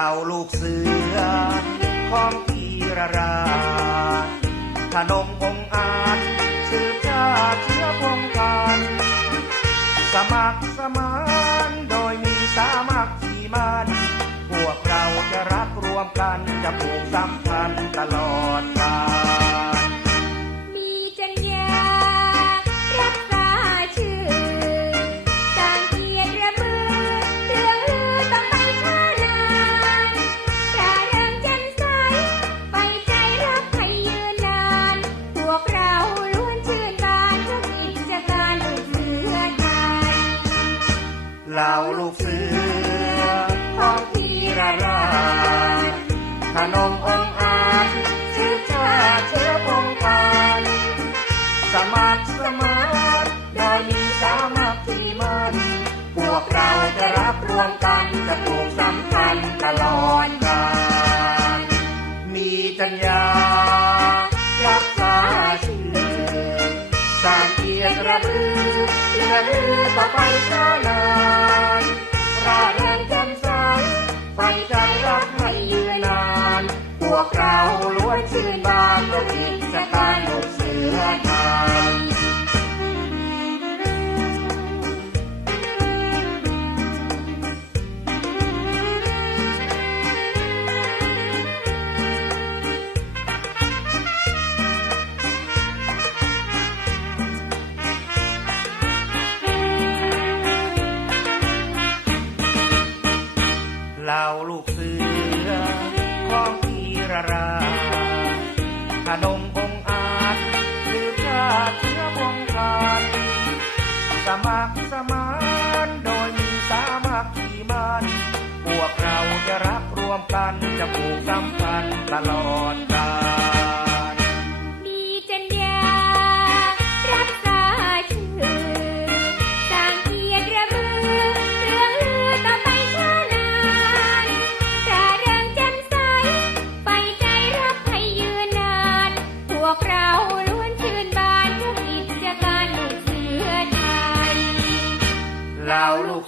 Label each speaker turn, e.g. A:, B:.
A: เราลูกเสือ ของพีรราชขนมองค์อาจสืบชาติเชื้อพงกันสมัครสมานโดยมีสามัคคีมันพวกเราจะรักรวมกันจะผูกสัมพันธ์
B: เสือ
A: ของพีรราชขนมองอาจสืบชาเชื้อพงกันสมัครสมานโดยมีสามัคคีมันพวกเราจะรับรวมกันจะปลูกสัมพันธ์ตลอดกาลมีจัญญารักษาชื่อสร้างเกียรติระบือเลื่อนลือต่อไปช้านาน ล้วนชื่ นมองอาจสืบชาติเชื้อวงกันสมัครสมานโดยมีสามัคคีมันพวกเราจะรักรวมกันจะผูกสัมพันธ์ตลอดกาล 条路。